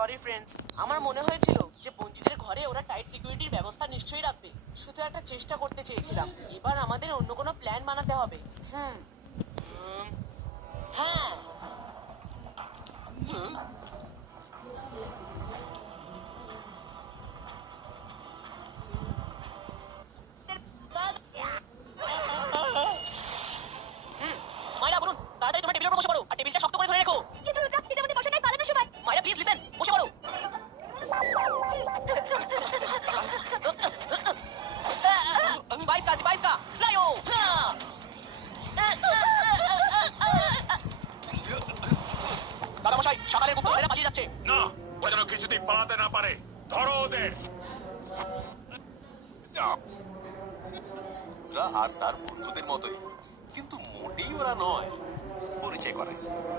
Sorry friends, আমার মনে হয়েছিল যে বন্দীদের ঘরে ওরা টাইট সিকিউরিটির ব্যবস্থা নিশ্চয়ই রাখবে। শুধু একটা চেষ্টা করতে চেয়েছিলাম। এবার আমাদের অন্য কোনো প্ল্যান বানাতে হবে। হ্যাঁ। মায়েরা বলুন, তাড়াতাড়ি তোমার টেবিলের উপর বসে পড়ো আর টেবিলটা শক্ত করে ধরে রেখো। কিন্তু রুদ্রা, এটা আমাদের বসানোর পালানোর সময়। মায়েরা প্লিজ লিসেন, বসে পড়ো। বাইস্কা ফ্লাইও। দাদা মশাই, সকালের গুপ্ত ঘরেরা পালিয়ে যাচ্ছে। না, ওরা যেন কিছুতেই পালাতে না পারে। ধরো ওদের। আর তার বন্ধুদের মতোই, কিন্তু মোটেই ওরা নয়। পরিচয় করায়।